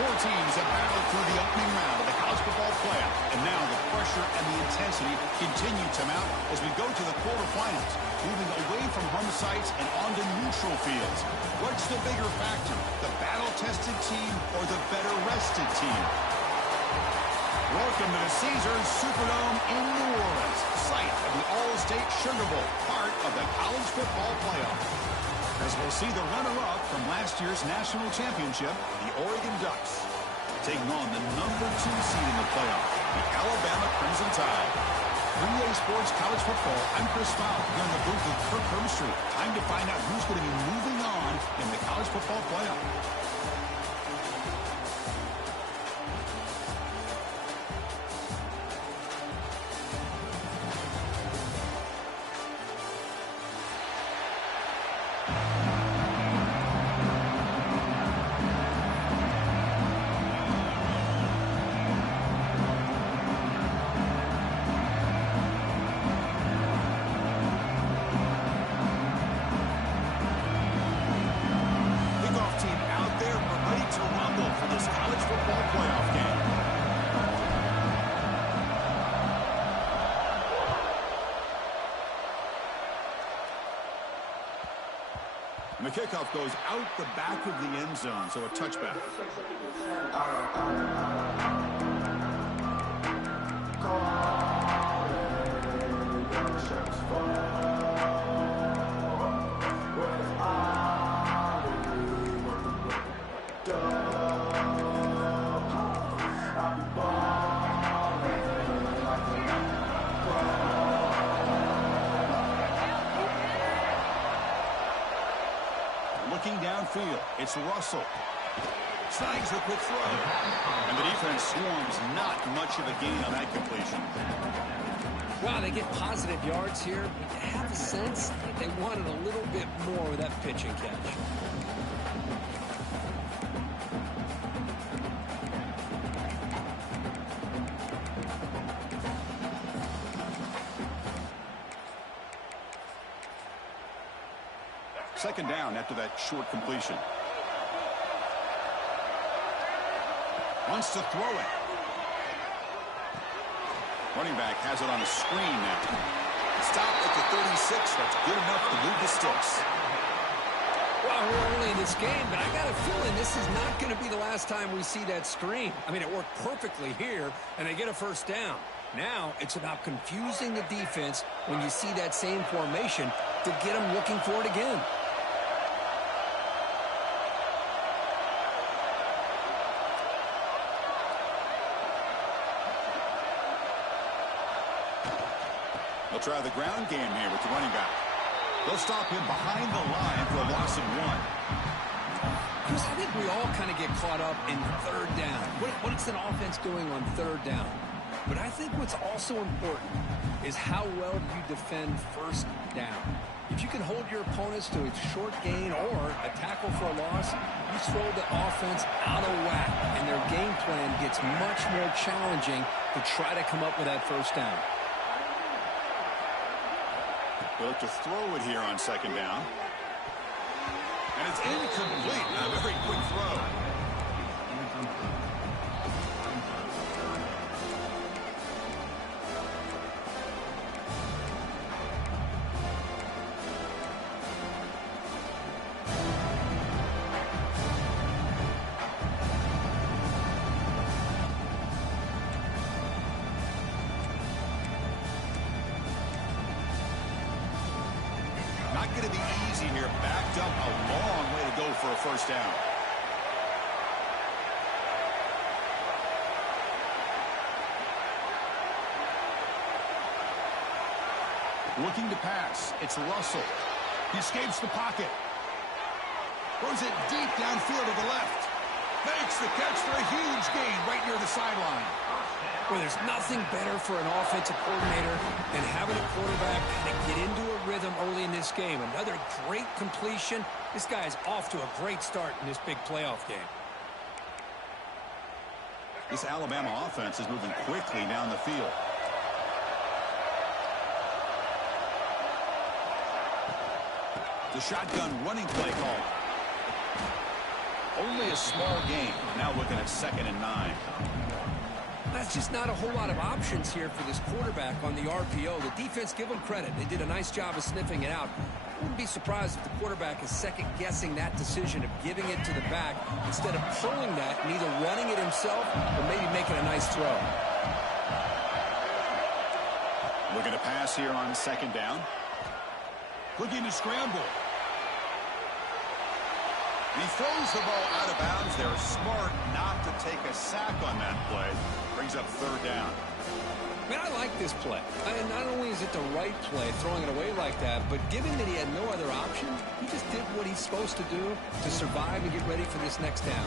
Four teams have battled through the opening round of the college football playoff, and now the pressure and the intensity continue to mount as we go to the quarterfinals, moving away from home sites and onto neutral fields. What's the bigger factor, the battle-tested team or the better-rested team? Welcome to the Caesars Superdome in New Orleans, site of the All-State Sugar Bowl, part of the college football playoff. As we'll see the runner-up from last year's national championship, the Oregon Ducks, taking on the number 2 seed in the playoff, the Alabama Crimson Tide. 3A Sports College Football, I'm Chris Fowler, here in the booth with Kirk Herbstreit. Time to find out who's going to be moving on in the college football playoff. And the kickoff goes out the back of the end zone, so a touchback. Looking downfield, it's Russell. Snags the quick throw. And the defense swarms not much of a gain on that completion. Wow, they get positive yards here, but you have a sense that they wanted a little bit more with that pitch and catch. Second down after that short completion. Wants to throw it. Running back has it on a screen now. Stop at the 36. That's good enough to move the sticks. Well, we're early in this game, but I got a feeling this is not going to be the last time we see that screen. I mean, it worked perfectly here, and they get a first down. Now it's about confusing the defense when you see that same formation to get them looking for it again. They'll try the ground game here with the running back. They'll stop him behind the line for a loss of 1. Chris, I think we all kind of get caught up in third down. What is an offense doing on third down? But I think what's also important is how well do you defend first down. If you can hold your opponents to a short gain or a tackle for a loss, you throw the offense out of whack, and their game plan gets much more challenging to try to come up with that first down. They'll look to throw it here on second down. And it's incomplete. A very quick throw. Not going to be easy here. Backed up a long way to go for a first down. Looking to pass. It's Russell. He escapes the pocket. Throws it deep downfield to the left. Makes the catch for a huge gain right near the sideline. Well, there's nothing better for an offensive coordinator than having a quarterback kind of get into a rhythm early in this game. Another great completion. This guy is off to a great start in this big playoff game. This Alabama offense is moving quickly down the field. The shotgun running play call. Only a small game. Now looking at 2nd and 9. That's just not a whole lot of options here for this quarterback on the RPO. The defense, give them credit. They did a nice job of sniffing it out. I wouldn't be surprised if the quarterback is second-guessing that decision of giving it to the back instead of throwing that and either running it himself or maybe making a nice throw. Looking to pass here on 2nd down. Looking to scramble. He throws the ball out of bounds. They're smart not to take a sack on that play. Brings up 3rd down. Man, I like this play. And not only is it the right play, throwing it away like that, but given that he had no other option, he just did what he's supposed to do to survive and get ready for this next down.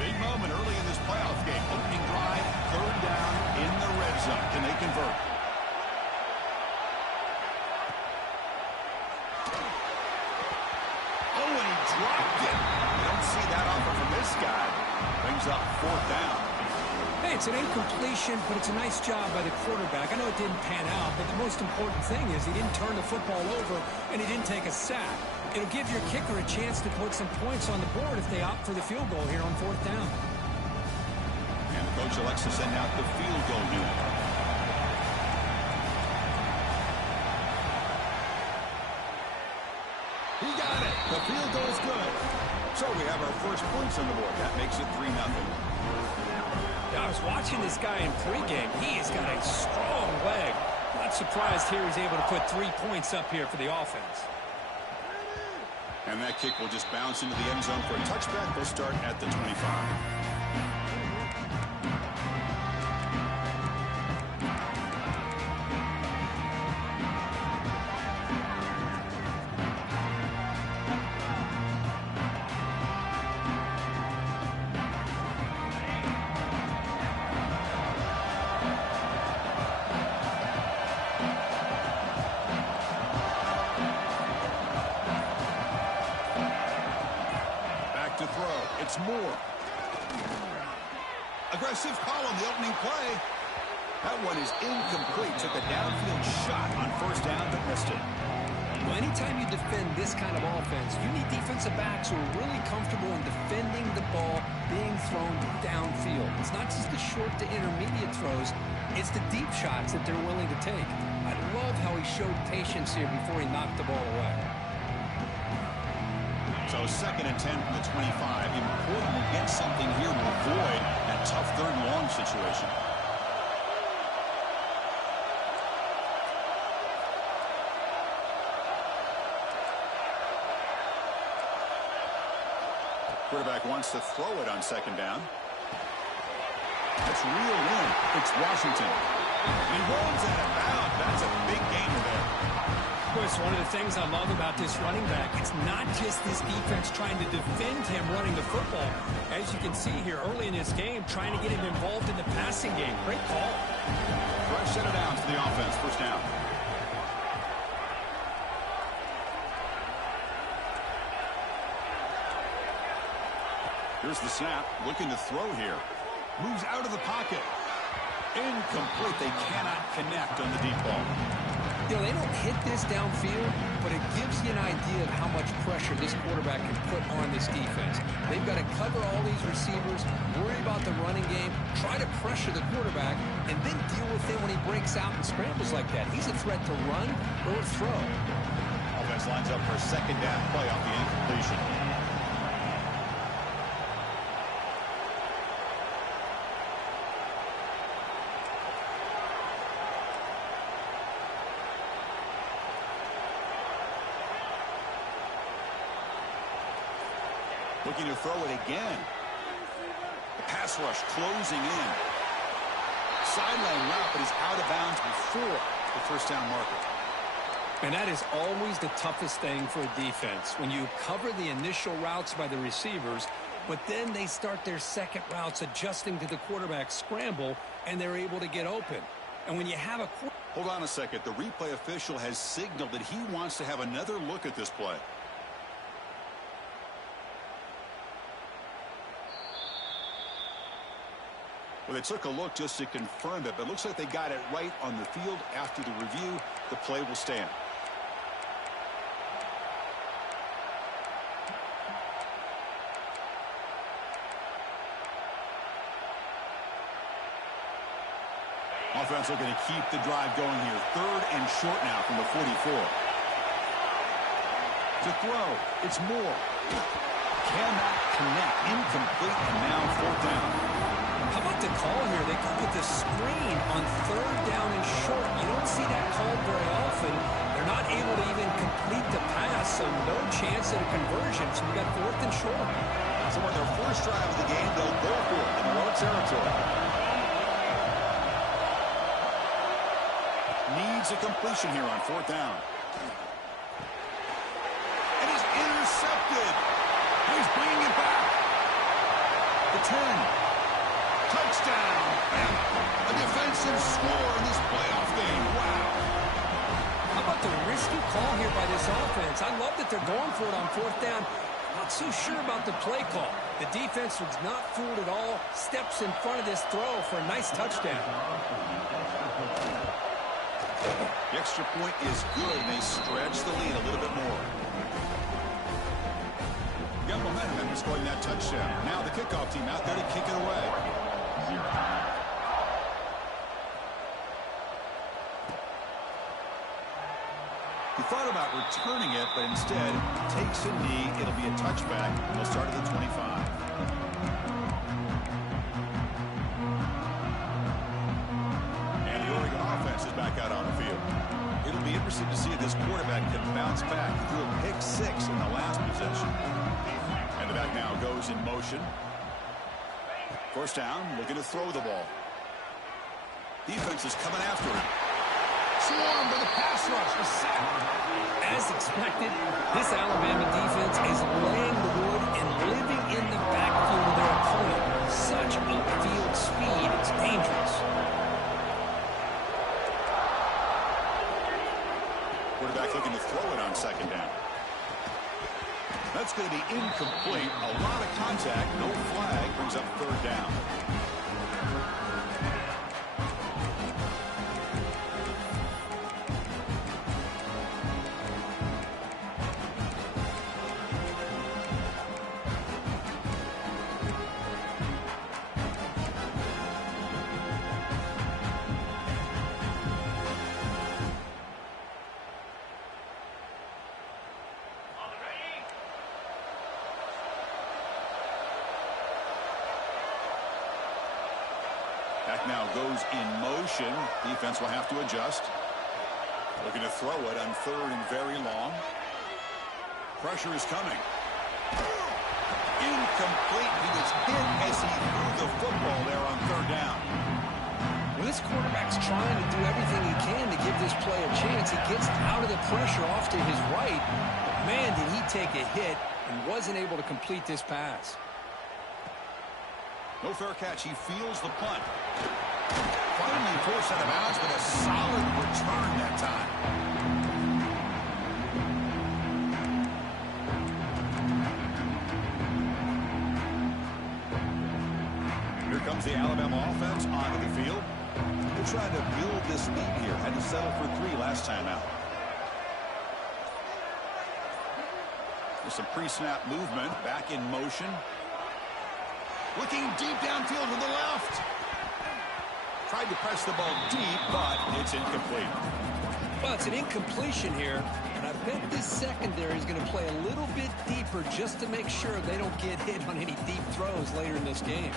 Big moment early in this playoff game. Opening drive, 3rd down in the red zone. Can they convert? Oh, and he dropped it. You don't see that often from this guy. Brings up 4th down. Hey, it's an incompletion, but it's a nice job by the quarterback. I know it didn't pan out, but the most important thing is he didn't turn the football over and he didn't take a sack. It'll give your kicker a chance to put some points on the board if they opt for the field goal here on 4th down. And the coach elects to send out the field goal unit. He got it. The field goal is good. So we have our first points on the board. That makes it 3-0. I was watching this guy in pregame. He has got a strong leg. Not surprised here he's able to put 3 points up here for the offense. And that kick will just bounce into the end zone for a touchback. They'll start at the 25. To throw. It's Moore. Aggressive call on the opening play. That one is incomplete. Took a downfield shot on 1st down, but missed it. Well, anytime you defend this kind of offense, you need defensive backs who are really comfortable in defending the ball being thrown downfield. It's not just the short to intermediate throws. It's the deep shots that they're willing to take. I love how he showed patience here before he knocked the ball away. So 2nd and 10 from the 25. Important to get something here to avoid that tough 3rd and long situation. Quarterback wants to throw it on 2nd down. That's real in. It's Washington. He rolls out of bounds. That's a big gainer there. Of course, one of the things I love about this running back, it's not just this defense trying to defend him running the football. As you can see here early in this game, trying to get him involved in the passing game. Great call. Fresh set of downs for the offense. 1st down. Here's the snap. Looking to throw here. Moves out of the pocket. Incomplete. They cannot connect on the deep ball. You know, they don't hit this downfield, but it gives you an idea of how much pressure this quarterback can put on this defense. They've got to cover all these receivers, worry about the running game, try to pressure the quarterback, and then deal with him when he breaks out and scrambles like that. He's a threat to run or throw. Offense lines up for a 2nd down play off the incompletion. Looking to throw it again. The pass rush closing in. Sideline route, but he's out of bounds before the 1st down marker. And that is always the toughest thing for a defense. When you cover the initial routes by the receivers, but then they start their second routes adjusting to the quarterback scramble, and they're able to get open. And when you have a... Hold on a second. The replay official has signaled that he wants to have another look at this play. Well, they took a look just to confirm it, but it looks like they got it right on the field. After the review, the play will stand. Offense looking to keep the drive going here. 3rd and short now from the 44. To throw, it's Moore. Cannot connect. Incomplete, and now 4th down. How about the call here? They go with the screen on 3rd down and short. You don't see that called very often. They're not able to even complete the pass, so no chance at a conversion. So we got 4th and short. So on their first drive of the game, they'll go for it in low territory. Needs a completion here on 4th down. And he's intercepted. And he's bringing it back. The 10. Touchdown. And a defensive score in this playoff game. Wow. How about the risky call here by this offense? I love that they're going for it on 4th down. Not so sure about the play call. The defense was not fooled at all. Steps in front of this throw for a nice touchdown. The extra point is good, and they stretch the lead a little bit more. Got momentum after scoring that touchdown. Now the kickoff team out there to kick it away. He thought about returning it, but instead takes a knee. It'll be a touchback. They'll start at the 25. And the Oregon offense is back out on the field. It'll be interesting to see if this quarterback can bounce back. He threw a pick 6 in the last possession. And the back now goes in motion. 1st down, looking to throw the ball. Defense is coming after him. Swarmed by the pass rush. The sack. As expected, this Alabama defense is laying the wood and living in the backfield of their opponent. Such upfield speed, it's dangerous. Quarterback looking to throw it on 2nd down. That's going to be incomplete. A lot of contact. No flag. Brings up 3rd down. Back now goes in motion. Defense will have to adjust. Looking to throw it on 3rd and very long. Pressure is coming. Incomplete. He was hit as he threw the football there on 3rd down. Well, this quarterback's trying to do everything he can to give this play a chance. He gets out of the pressure off to his right. But man, did he take a hit and wasn't able to complete this pass. No fair catch. He feels the punt. Finally forced out of bounds, but a solid return that time. Here comes the Alabama offense onto the field. They're trying to build this lead here. Had to settle for 3 last time out. There's some pre-snap movement. Back in motion. Looking deep downfield to the left. Tried to press the ball deep, but it's incomplete. Well, it's an incompletion here, and I bet this secondary is going to play a little bit deeper just to make sure they don't get hit on any deep throws later in this game.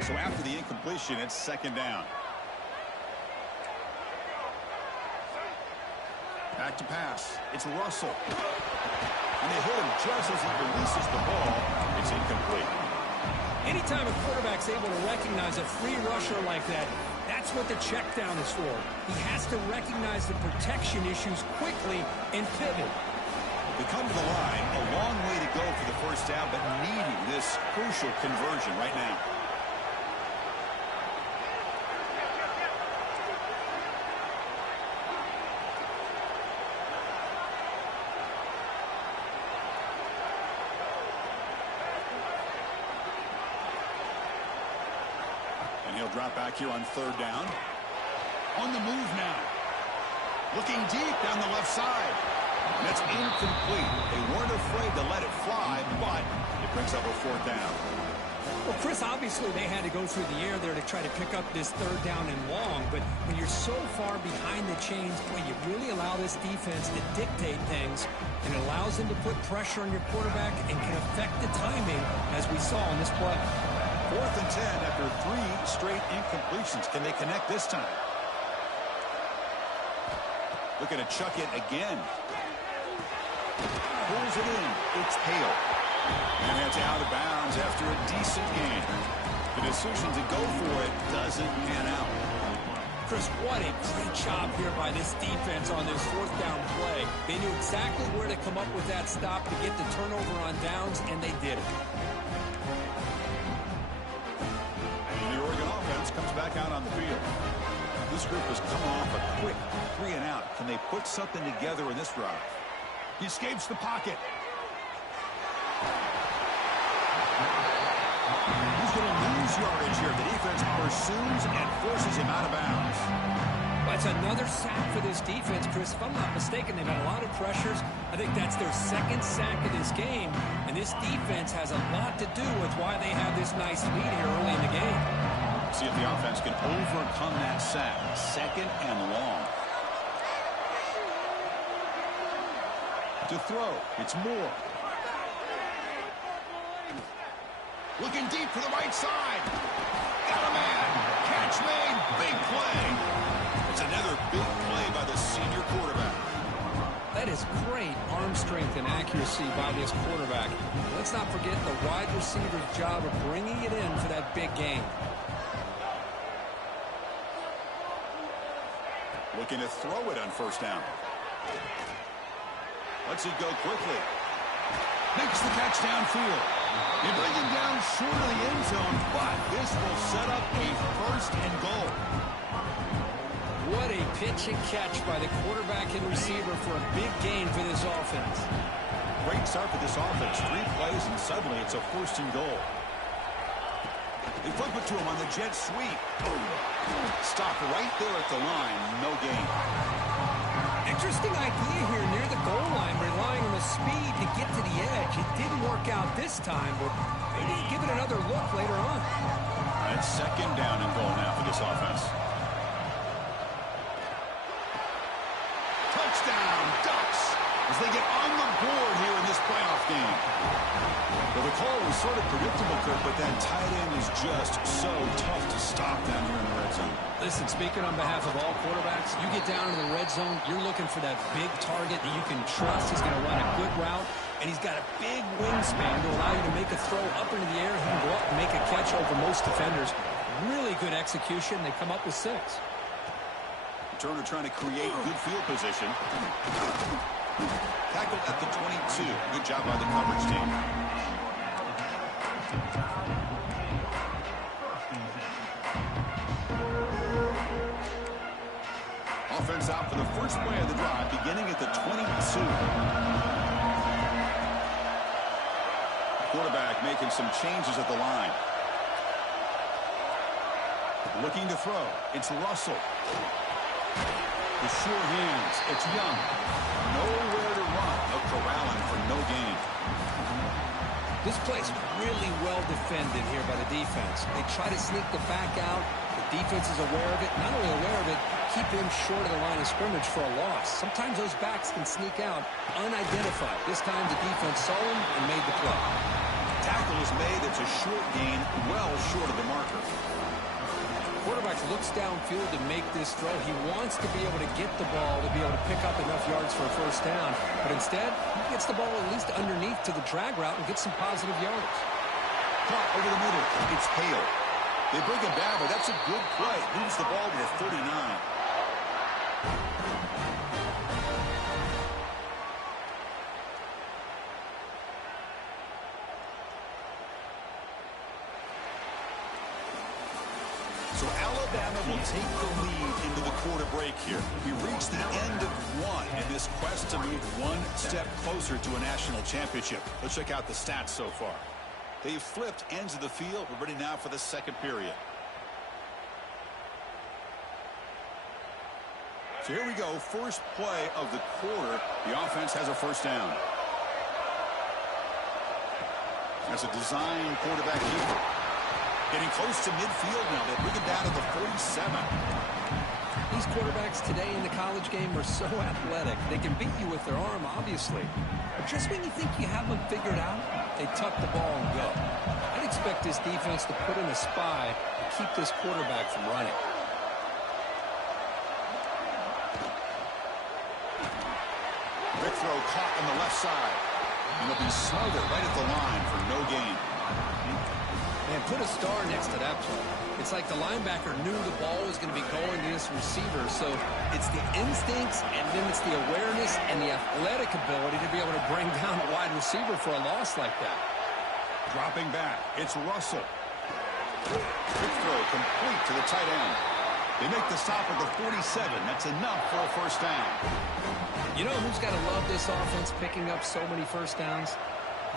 So after the incompletion, it's 2nd down. Back to pass. It's Russell. And they hit him just as he releases the ball. It's incomplete. Anytime a quarterback's able to recognize a free rusher like that, that's what the check down is for. He has to recognize the protection issues quickly and pivot. They come to the line, a long way to go for the 1st down, but needing this crucial conversion right now. And he'll drop back here on third down. On the move now. Looking deep down the left side. And it's incomplete. They weren't afraid to let it fly, but it brings up a fourth down. Well, Chris, obviously they had to go through the air there to try to pick up this third down and long, but when you're so far behind the chains, boy, you really allow this defense to dictate things, and it allows them to put pressure on your quarterback and can affect the timing, as we saw in this play. 4th and 10 after 3 straight incompletions. Can they connect this time? Looking to chuck it again. Pulls it in. It's Hale. And it's out of bounds after a decent gain. The decision to go for it doesn't pan out. Chris, what a great job here by this defense on this 4th down play. They knew exactly where to come up with that stop to get the turnover on downs, and they did it. And the Oregon offense comes back out on the field. This group is coming off a quick 3 and out. Can they put something together in this drive? He escapes the pocket. He's going to lose yardage here. The defense pursues and forces him out of bounds. That's another sack for this defense, Chris. If I'm not mistaken, they've had a lot of pressures. I think that's their 2nd sack of this game, and this defense has a lot to do with why they have this nice lead here early in the game. See if the offense can overcome that sack. 2nd and long. To throw, it's Moore. Looking deep for the right side. Got a man. Catch made. Big play. It's another big play by the senior quarterback. That is great arm strength and accuracy by this quarterback. Let's not forget the wide receiver's job of bringing it in for that big game. Looking to throw it on 1st down. Lets it go quickly. Makes the catch downfield. They bring him down short of the end zone, but this will set up a 1st and goal. What a pitch and catch by the quarterback and receiver for a big gain for this offense. Great start for this offense. 3 plays, and suddenly it's a 1st and goal. They flip it to him on the jet sweep. Stop right there at the line. No gain. Interesting idea here near the goal line, relying on the speed to get to the edge. It didn't work out this time, but maybe give it another look later on. It's 2nd down and goal now for this offense. Touchdown, Ducks, as they get on the board here in this playoff game. Well, the call was sort of predictable, Kirk, but that tight end is just so tough to stop down here in the red zone. Listen, speaking on behalf of all quarterbacks, you get down into the red zone, you're looking for that big target that you can trust. He's going to run a good route, and he's got a big wingspan to allow you to make a throw up into the air. He can go up and make a catch over most defenders. Really good execution. They come up with 6. Turner trying to create good field position. Tackled at the 22. Good job by the coverage team. Offense out for the first play of the drive, beginning at the 22. Quarterback making some changes at the line. Looking to throw. It's Russell. The sure hands. It's Young. Nowhere to run. They'll corral him for no gain. This play's really well defended here by the defense. They try to sneak the back out. The defense is aware of it. Not only aware of it, keep him short of the line of scrimmage for a loss. Sometimes those backs can sneak out unidentified. This time the defense saw him and made the play. Tackle is made. It's a short gain, well short of the marker. Quarterback looks downfield to make this throw. He wants to be able to get the ball to be able to pick up enough yards for a 1st down. But instead, he gets the ball at least underneath to the drag route and gets some positive yards. Caught over the middle. It's Hale. They bring him down, but that's a good play. Moves the ball to the 39. So Alabama will take the lead into the quarter break here. We reach the end of 1 in this quest to move 1 step closer to a national championship. Let's check out the stats so far. They've flipped ends of the field. We're ready now for the 2nd period. So here we go, first play of the quarter. The offense has a first down. As a design quarterback keeper. Getting close to midfield now. They bring it down to the 47. These quarterbacks today in the college game are so athletic. They can beat you with their arm, obviously. But just when you think you have them figured out, they tuck the ball and go. I'd expect this defense to put in a spy to keep this quarterback from running. Quick throw caught on the left side. And he'll be smothered right at the line for no gain. And put a star next to that play. It's like the linebacker knew the ball was going to be going to this receiver. So it's the instincts, and then it's the awareness and the athletic ability to be able to bring down a wide receiver for a loss like that. Dropping back, it's Russell. Quick throw complete to the tight end. They make the stop at the 47. That's enough for a first down. You know who's got to love this offense picking up so many first downs?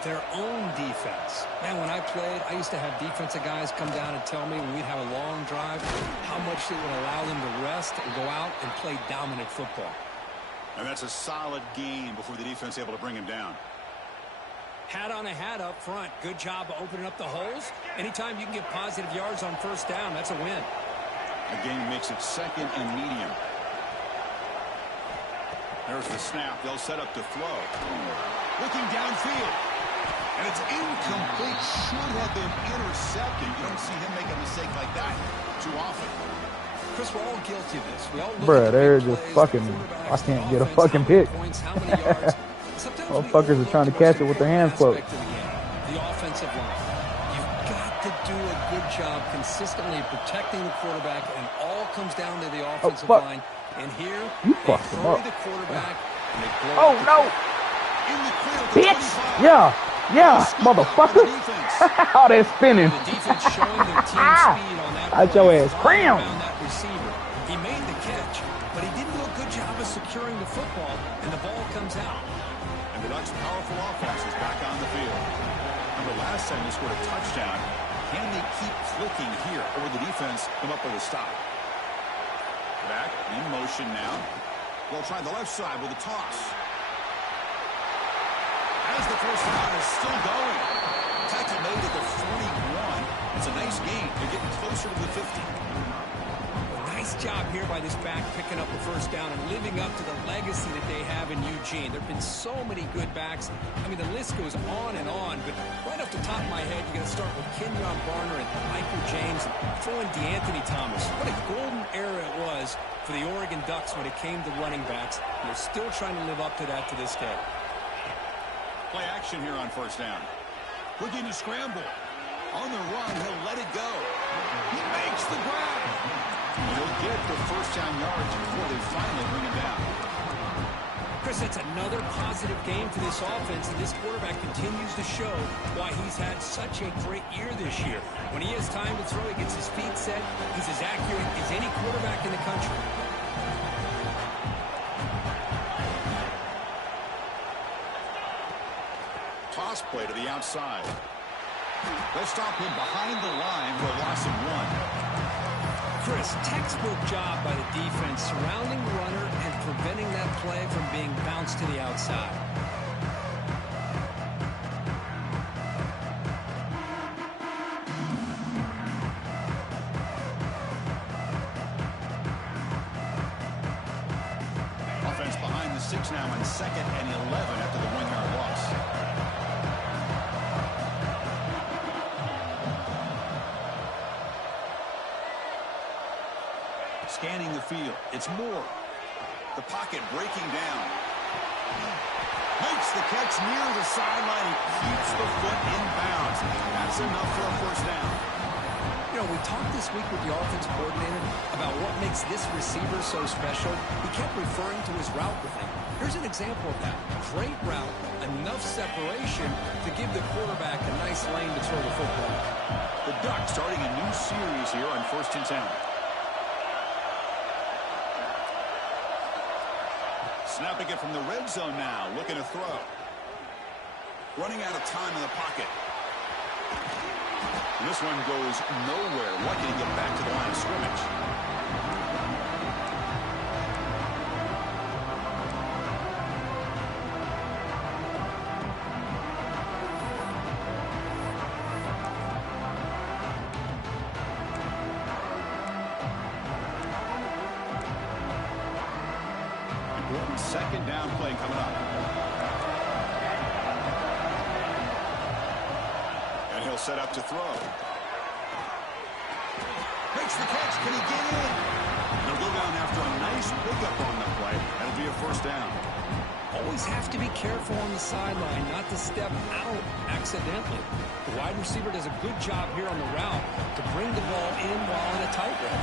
Their own defense. Man, when I played, I used to have defensive guys come down and tell me when we'd have a long drive how much it would allow them to rest and go out and play dominant football. And that's a solid gain before the defense able to bring him down. Hat on a hat up front. Good job of opening up the holes. Anytime you can get positive yards on first down, that's a win. The game makes it second and medium. There's the snap. They'll set up to throw. Looking downfield. And it's incomplete. Should have been intercepted. You don't see him make a mistake like that too often. Chris, we're all guilty of this. We all look Bruh, at they're the big just plays, fucking, the I can't get a offense, fucking how many pick. points, how many yards. Sometimes we Motherfuckers are trying to overlook catch the it with their most hands closed. important aspect of the game, the offensive line. You've got to do a good job consistently protecting the quarterback, and it all comes down to the offensive line. And here, you they fucked him hurry up. the quarterback, and they blow Oh, up the no. In the clear at the Bitch. 25. Yeah, motherfucker. Oh, they're spinning. The defense showing their team speed on that Got your ass flying crammed. around that receiver. He made the catch, but he didn't do a good job of securing the football, and the ball comes out. And the Ducks' powerful offense is back on the field. Remember last time they scored a touchdown. Can they keep clicking here, or will the defense come up with a stop? Back in motion now. They'll try the left side with a toss. As the first down is still going. Tackle made at the 41. It's a nice gain. They're getting closer to the 50. Nice job here by this back picking up the first down and living up to the legacy that they have in Eugene. There have been so many good backs. I mean, the list goes on and on, but right off the top of my head, you're going to start with Kenyon Barner and Michael James and throw in DeAnthony Thomas. What a golden era it was for the Oregon Ducks when it came to running backs. And they're still trying to live up to that to this day. Play action here on first down. Looking to scramble. On the run, he'll let it go. He makes the grab. He'll get the first down yards before they finally bring him down. Chris, that's another positive game for this offense, and this quarterback continues to show why he's had such a great year this year. When he has time to throw, he gets his feet set. He's as accurate as any quarterback in the country. Toss play to the outside. They'll stop him behind the line for a loss of 1. Chris, textbook job by the defense surrounding the runner and preventing that play from being bounced to the outside. Offense behind the 6 now on 2nd and 11 after the 1-yard loss. Scanning the field. It's Moore. The pocket breaking down. Makes the catch near the sideline. He keeps the foot in bounds. That's enough for a first down. You know, we talked this week with the offense coordinator about what makes this receiver so special. He kept referring to his route with him. Here's an example of that. Great route, enough separation to give the quarterback a nice lane to throw the football. The Ducks starting a new series here on 1st and 10. Snapping it from the red zone now, looking to throw. Running out of time in the pocket. And this one goes nowhere. Lucky to get back to the line of scrimmage. second down play coming up. And he'll set up to throw. Makes the catch. Can he get in? They'll go down after a nice pickup on the play. That'll be a first down. Always have to be careful on the sideline not to step out accidentally. The wide receiver does a good job here on the route to bring the ball in while in a tightrope.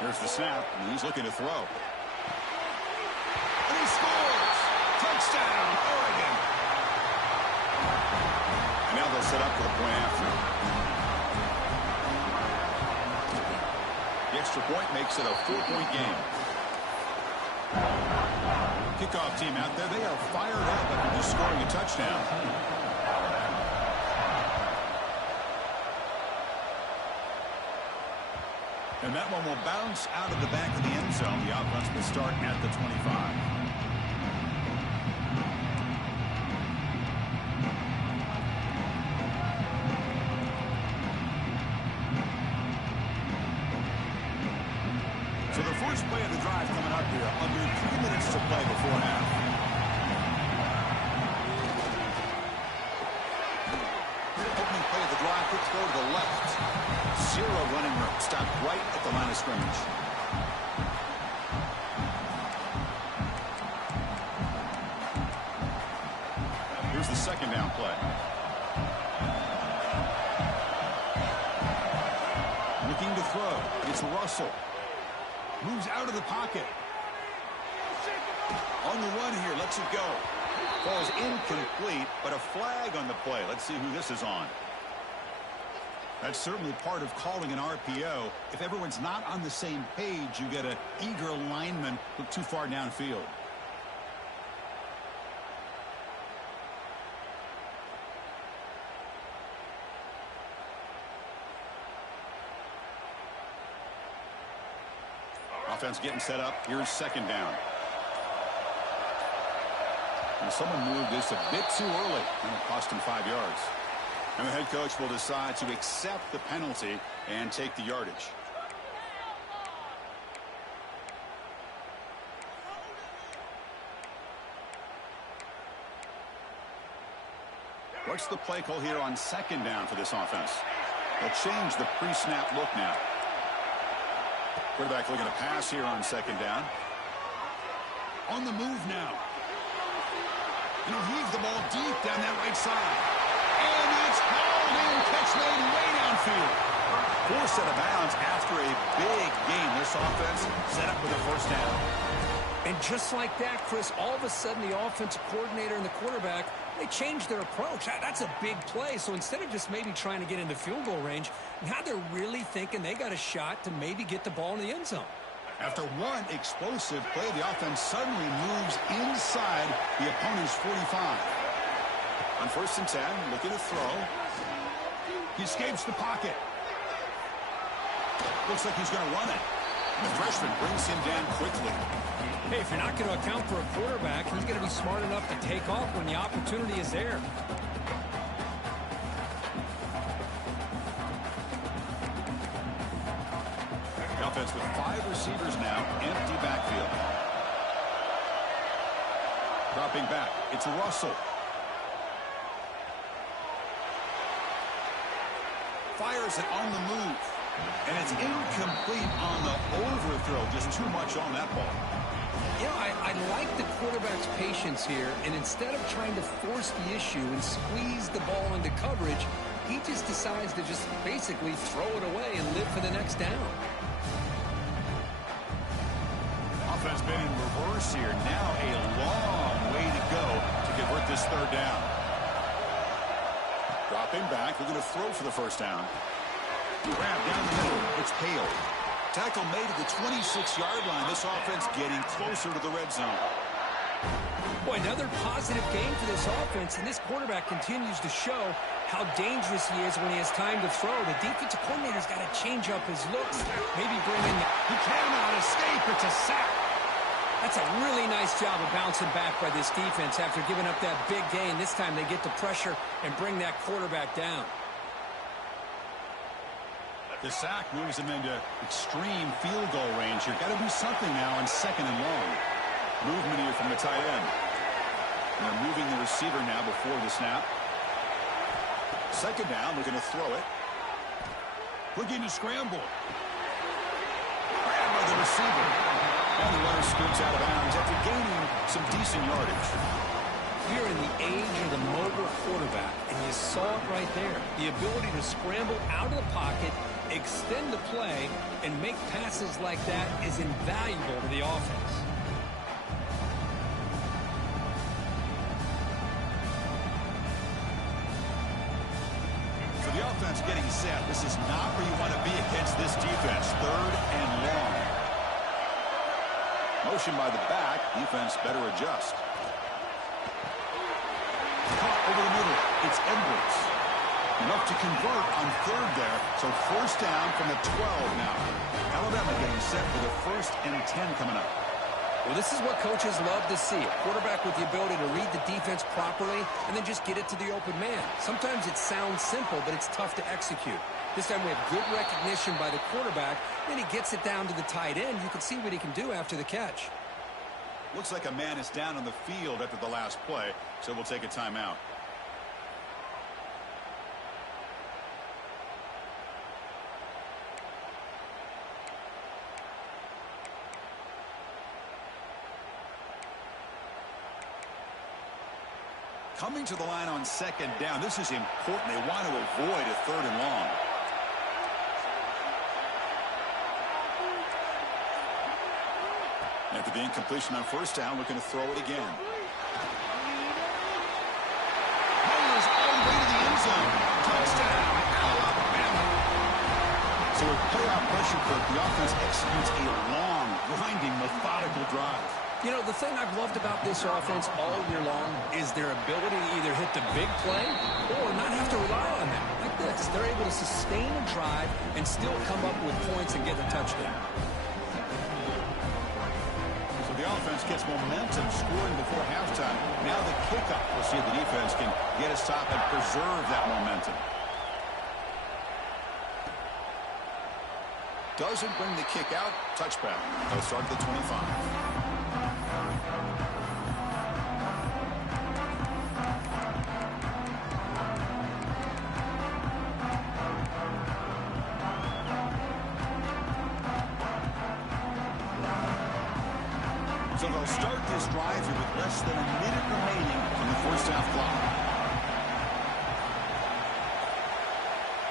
Here's the snap, and he's looking to throw. And he scores! Touchdown, Oregon! And now they'll set up for the point after. The extra point makes it a 4-point game. Kickoff team out there, they are fired up after just scoring a touchdown. And that one will bounce out of the back of the end zone. The offense will start at the 25. So the first play of the drive coming up here. Under 3 minutes to play before half. Opening play of the drive. Quick throw to the left. Zero running room. Stopped right at the line of scrimmage. Here's the second down play. Looking to throw. It's Russell. Moves out of the pocket. On the run here, lets it go. Falls incomplete, but a flag on the play. Let's see who this is on. That's certainly part of calling an RPO. If everyone's not on the same page, you get an eager lineman look too far downfield. Offense getting set up. Here's second down. And someone moved this a bit too early. And it cost him 5 yards. And the head coach will decide to accept the penalty and take the yardage. What's the play call here on second down for this offense? They'll change the pre-snap look now. Quarterback looking to pass here on second down. On the move now. And he'll heave the ball deep down that right side. And it's hauled in. Catch made way downfield. Forced out of bounds after a big game. This offense set up with a first down. And just like that, Chris, all of a sudden the offensive coordinator and the quarterback, they changed their approach. That's a big play. So instead of just maybe trying to get into field goal range, now they're really thinking they got a shot to maybe get the ball in the end zone. After one explosive play, the offense suddenly moves inside the opponent's 45. On 1st and 10, looking to throw. He escapes the pocket. Looks like he's going to run it. The freshman brings him down quickly. Hey, if you're not going to account for a quarterback, he's going to be smart enough to take off when the opportunity is there. The offense with 5 receivers now, empty backfield. Dropping back, it's Russell. Fires it on the move. And it's incomplete on the overthrow. Just too much on that ball. You know, I like the quarterback's patience here, and instead of trying to force the issue and squeeze the ball into coverage, he just decides to just basically throw it away and live for the next down. Offense been in reverse here. Now a long way to go to convert this third down. Dropping back, we're going to throw for the first down. Grab down the middle. It's Hale. Tackle made at the 26-yard line. This offense getting closer to the red zone. Boy, another positive game for this offense, and this quarterback continues to show how dangerous he is when he has time to throw. The defensive coordinator's got to change up his looks. Maybe bring in He cannot escape. It's a sack. That's a really nice job of bouncing back by this defense after giving up that big gain. This time they get the pressure and bring that quarterback down. The sack moves him into extreme field goal range here. Got to do something now on 2nd and long. Movement here from the tight end. And they're moving the receiver now before the snap. 2nd down, looking to throw it. Looking to scramble. Grabbed by the receiver. And the runner scoots out of bounds after gaining some decent yardage. We're in the age of the mobile quarterback, and you saw it right there. The ability to scramble out of the pocket, extend the play, and make passes like that is invaluable to the offense. So the offense getting set. This is not where you want to be against this defense. 3rd and long. Motion by the back. Defense better adjust. Caught over the middle. It's Edwards. Enough to convert on 3rd there. So 1st down from the 12 now. Alabama getting set for the 1st and 10 coming up. Well, this is what coaches love to see. A quarterback with the ability to read the defense properly and then just get it to the open man. Sometimes it sounds simple, but it's tough to execute. This time we have good recognition by the quarterback. Then he gets it down to the tight end. You can see what he can do after the catch. Looks like a man is down on the field after the last play, so we'll take a timeout. Coming to the line on 2nd down. This is important. They want to avoid a 3rd and long. After the incompletion on 1st down, looking to throw it again. Holmes all the way to the end zone. Touchdown, Alabama. So with playoff pressure, Kirk, the offense executes a long, grinding, methodical drive. You know, the thing I've loved about this offense all year long is their ability to either hit the big play or not have to rely on them. Like this, they're able to sustain a drive and still come up with points and get a touchdown. The offense gets momentum scoring before halftime. Now the kickoff. We'll see if the defense can get a stop and preserve that momentum. Doesn't bring the kick out. Touchback. They'll start at the 25. So they'll start this drive here with less than a minute remaining on the 1st half clock.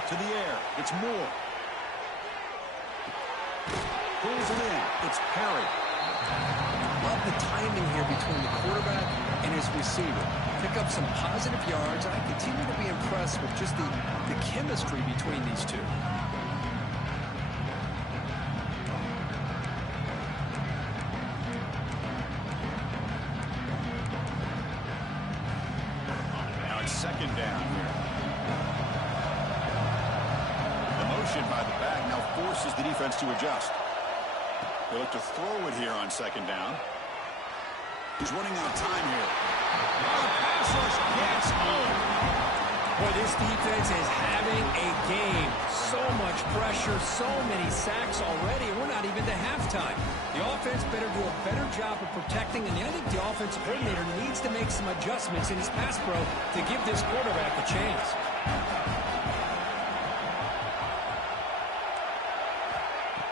To the air. It's Moore. Pulls it in. It's Perry. Love the timing here between the quarterback and his receiver. Pick up some positive yards. I continue to be impressed with just the chemistry between these two. Now it's 2nd down here. The motion by the back now forces the defense to adjust. They look to throw it here on 2nd down. He's running out of time here. Oh, pass rush gets home. Boy, this defense is having a game. So much pressure, so many sacks already. We're not even to halftime. The offense better do a better job of protecting, and I think the offensive coordinator needs to make some adjustments in his pass pro to give this quarterback a chance.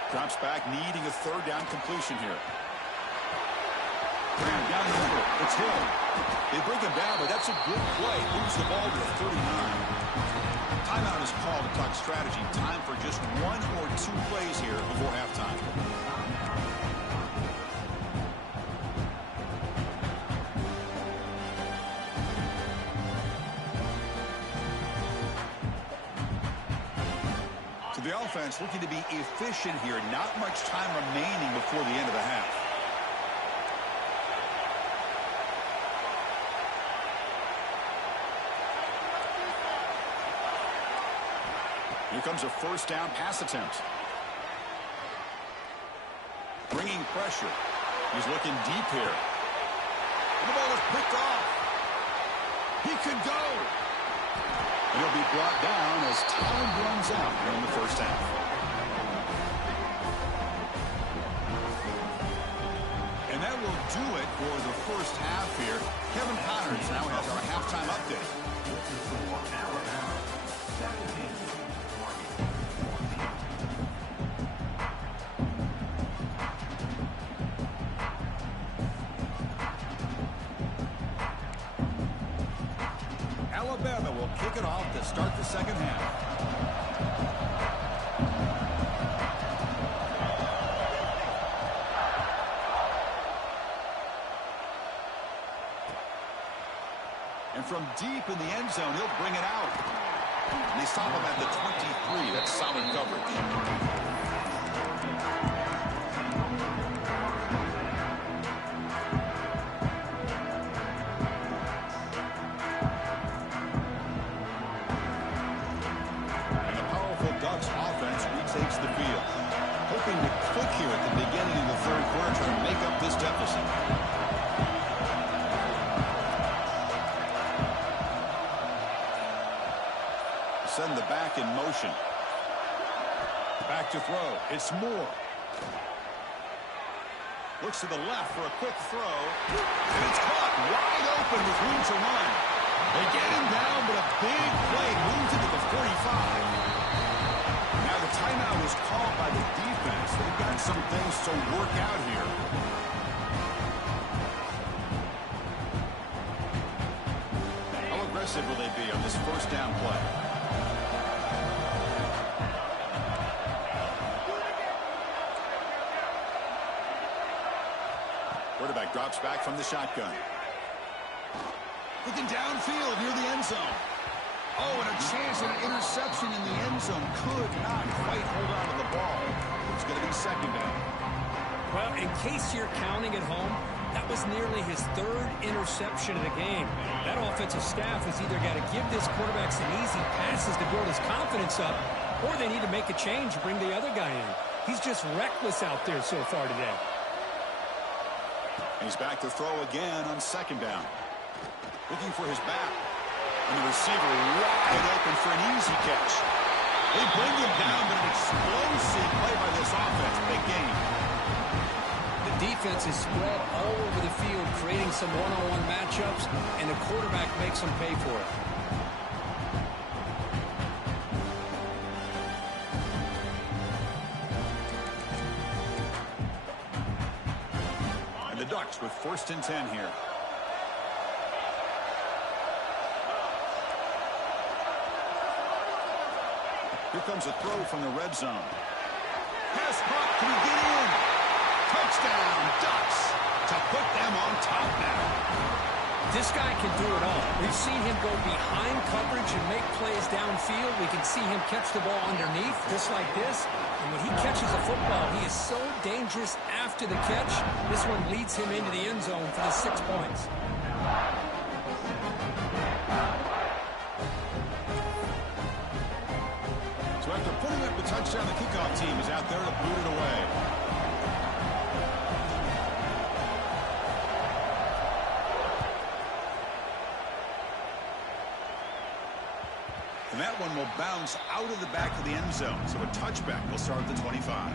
Drops back, needing a 3rd down completion here. Graham down the middle. It's Hill. They bring him down, but that's a good play. Moves the ball to the 39. Timeout is called to talk strategy. Time for just 1 or 2 plays here before halftime. So the offense looking to be efficient here. Not much time remaining before the end of the half. Here comes a 1st down pass attempt. Bringing pressure. He's looking deep here. And the ball is picked off. He could go. And he'll be brought down as time runs out here in the 1st half. do it for the first half here. Kevin Connors now has our halftime update. Alabama will kick it off to start the second half. And from deep in the end zone, he'll bring it out. And they stop him at the 23. That's solid coverage. And the powerful Ducks offense retakes the field. Hoping to click here at the beginning of the third quarter, trying to make up this deficit. Send the back in motion. Back to throw. It's Moore. Looks to the left for a quick throw. And it's caught wide open with room to run. They get him down, but a big play moves into the 45. Now the timeout is called by the defense. They've got some things to work out here. How aggressive will they be on this first down play? Quarterback drops back from the shotgun. Looking downfield near the end zone. Oh, and a chance at an interception in the end zone. Could not quite hold on to the ball. It's going to be second down. Well, in case you're counting at home, that was nearly his third interception of the game. That offensive staff has either got to give this quarterback some easy passes to build his confidence up, or they need to make a change and bring the other guy in. He's just reckless out there so far today. He's back to throw again on second down. Looking for his back. And the receiver wide open for an easy catch. They bring him down, but an explosive play by this offense. Big game. The defense is spread all over the field, creating some one-on-one matchups, and the quarterback makes them pay for it. The Ducks with 1st and 10 here. Here comes a throw from the red zone. Pass caught. Can he get in? Touchdown, Ducks, to put them on top now. This guy can do it all. We've seen him go behind coverage and make plays downfield. We can see him catch the ball underneath, just like this. And when he catches a football, he is so dangerous after the catch. This one leads him into the end zone for the 6 points. So after putting up the touchdown, the kickoff team is out there to boot it away. And that one will bounce out of the back of the end zone. So a touchback will start at the 25.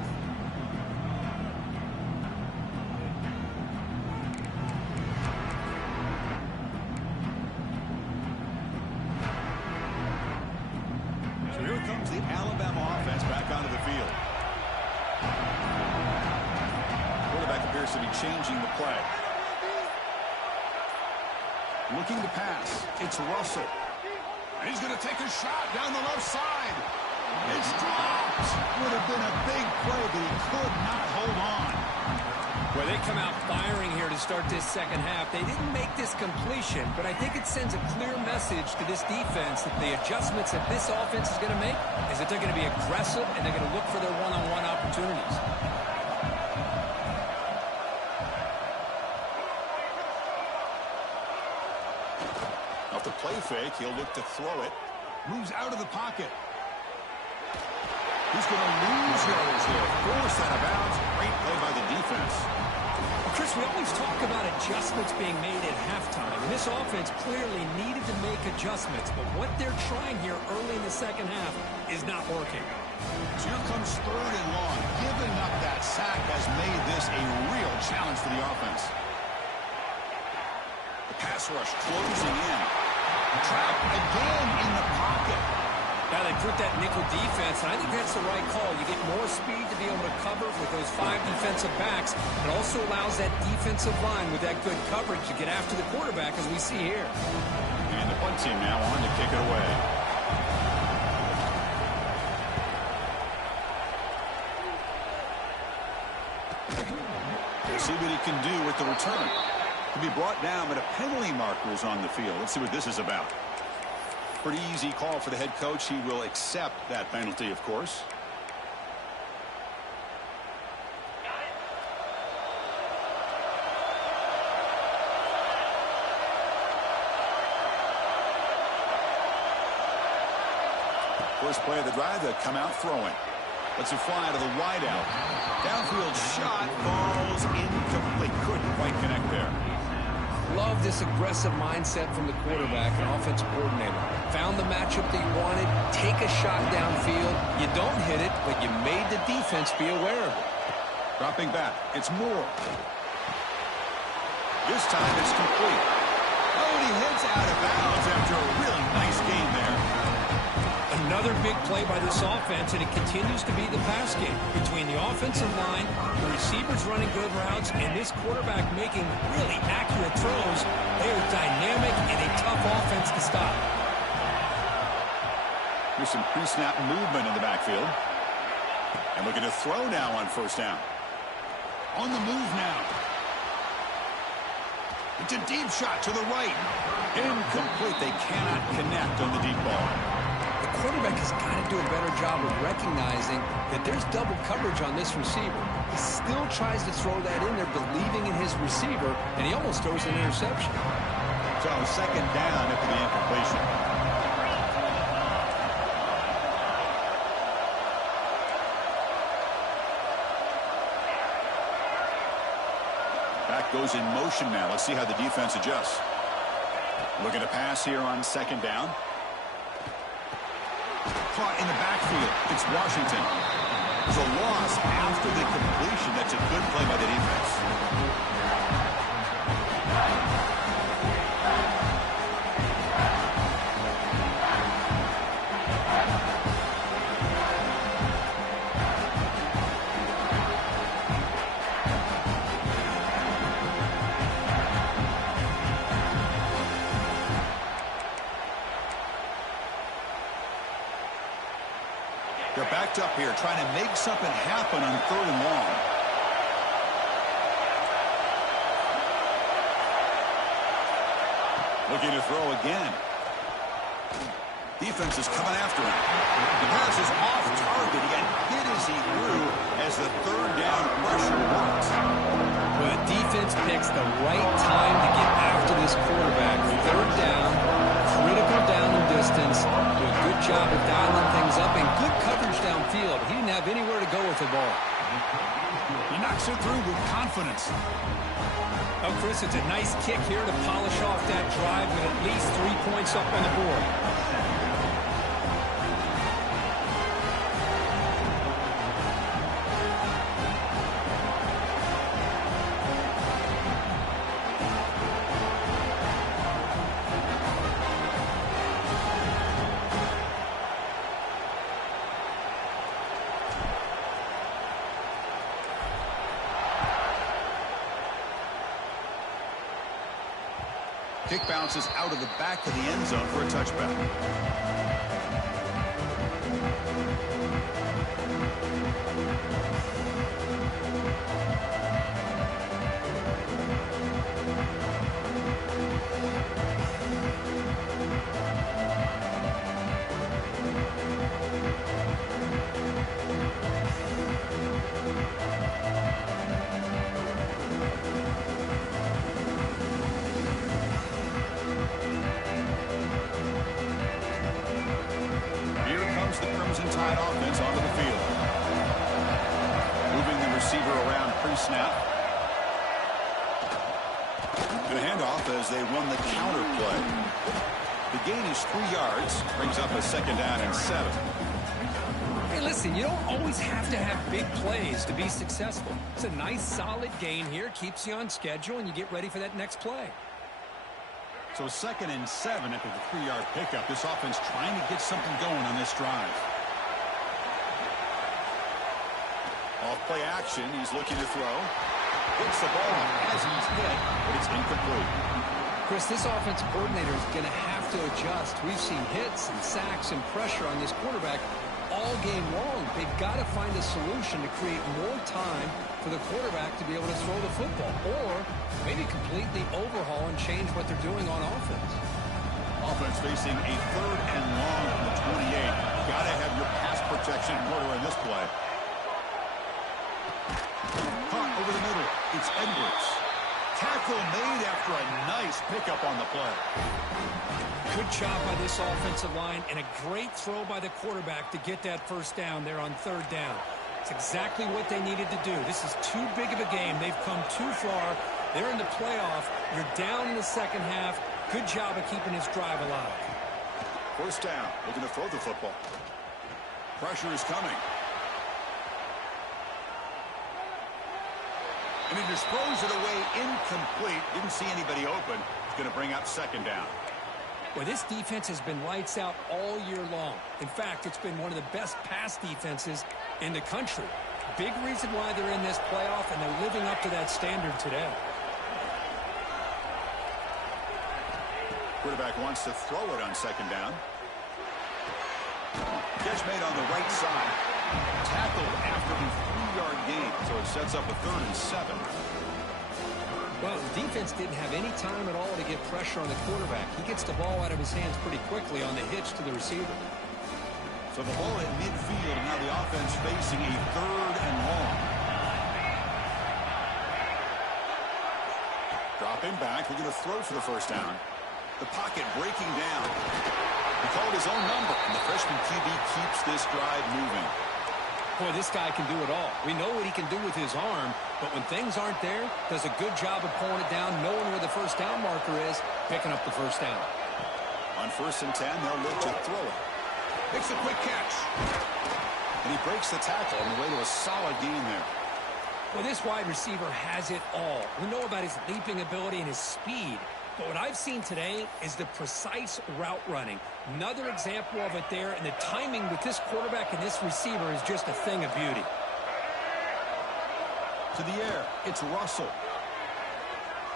So here comes the Alabama offense back onto the field. Quarterback appears to be changing the play. Looking to pass. It's Russell. And he's going to take a shot down the left side. It's dropped. Would have been a big play, but he could not hold on. Well, they come out firing here to start this second half. They didn't make this completion, but I think it sends a clear message to this defense that the adjustments that this offense is going to make is that they're going to be aggressive and they're going to look for their one-on-one opportunities. Off the play fake, he'll look to throw it. Moves out of the pocket. He's going to lose yards there. Forced out of bounds. Great play by the defense. Well, Chris, we always talk about adjustments being made at halftime. And this offense clearly needed to make adjustments. But what they're trying here early in the second half is not working. So here comes 3rd and long. Giving up that sack has made this a real challenge for the offense. pass rush closing in. Trapped again in the pocket. Now they put that nickel defense, and I think that's the right call. You get more speed to be able to cover with those 5 defensive backs. It also allows that defensive line with that good coverage to get after the quarterback, as we see here. And the punt team now on to kick it away. We'll see what he can do with the return. He'll be brought down, but a penalty marker is on the field. Let's see what this is about. Pretty easy call for the head coach. He will accept that penalty, of course. First play of the drive, they come out throwing. Let's it fly to the wideout. Downfield shot falls incomplete. Couldn't quite connect there. Love this aggressive mindset from the quarterback and offensive coordinator. Found the matchup that you wanted. Take a shot downfield. You don't hit it, but you made the defense be aware of it. Dropping back. It's Moore. This time it's complete. Oh, and he heads out of bounds after a really nice game there. Another big play by this offense, and it continues to be the pass game. Between the offensive line, the receivers running good routes, and this quarterback making really accurate throws, they are dynamic and a tough offense to stop. Here's some pre-snap movement in the backfield. And looking to throw now on first down. On the move now. It's a deep shot to the right. Incomplete. They cannot connect on the deep ball. The quarterback has got to do a better job of recognizing that there's double coverage on this receiver. He still tries to throw that in there, believing in his receiver, and he almost throws an interception. So second down after the incompletion. Back goes in motion now. Let's see how the defense adjusts. Looking to pass here on second down. Caught in the backfield. It's Washington. It's a loss after the completion. That's a good play by the defense. They're backed up here, trying to make something happen on third and long. Looking to throw again. Defense is coming after him. The pass is off target. He got hit as he threw as the third down pressure works. Well, the defense picks the right time to get after this quarterback. Third down, critical down and distance. Do a good job of dialing things up and good coverage downfield. He didn't have anywhere to go with the ball. He knocks it through with confidence. Oh, Chris, it's a nice kick here to polish off that drive with at least 3 points up on the board. Kick bounces out of the back of the end zone for a touchback. Tide offense onto the field. Moving the receiver around pre-snap. And a handoff as they won the counter play. The gain is 3 yards. Brings up a second down and 7. Hey, listen, you don't always have to have big plays to be successful. It's a nice, solid gain here. Keeps you on schedule, and you get ready for that next play. So 2nd and 7 after the 3-yard pickup. This offense trying to get something going on this drive. Off play action. He's looking to throw. Hits the ball as he's hit, but it's incomplete. Chris, this offense coordinator is going to have to adjust. We've seen hits and sacks and pressure on this quarterback all game long. They've got to find a solution to create more time for the quarterback to be able to throw the football, or maybe completely overhaul and change what they're doing on offense. Offense facing a 3rd and long from the 28. Got to have your pass protection in order in this play. Caught over the middle. It's Edwards. Tackle made after a nice pickup on the play. Good job by this offensive line and a great throw by the quarterback to get that first down there on 3rd down. It's exactly what they needed to do. This is too big of a game. They've come too far. They're in the playoff. You're down in the second half. Good job of keeping this drive alive. First down. Looking to throw the football. Pressure is coming. And he disposed it away incomplete. Didn't see anybody open. He's going to bring up 2nd down. Well, this defense has been lights out all year long. In fact, it's been one of the best pass defenses in the country. Big reason why they're in this playoff, and they're living up to that standard today. Quarterback wants to throw it on 2nd down. Catch made on the right side. Tackled after the 3-yard gain, so it sets up a 3rd and 7. Well, the defense didn't have any time at all to get pressure on the quarterback. He gets the ball out of his hands pretty quickly on the hitch to the receiver. So the ball at midfield, and now the offense facing a 3rd and long. Dropping back, looking to throw for the first down. The pocket breaking down. He called his own number, and the freshman QB keeps this drive moving. Boy, this guy can do it all. We know what he can do with his arm, but when things aren't there, does a good job of pulling it down, knowing where the first down marker is, picking up the first down. On 1st and 10, they'll look to throw it. Makes a quick catch. And he breaks the tackle on the way to a solid gain there. Well, this wide receiver has it all. We know about his leaping ability and his speed. But what I've seen today is the precise route running. Another example of it there, and the timing with this quarterback and this receiver is just a thing of beauty. To the air, it's Russell.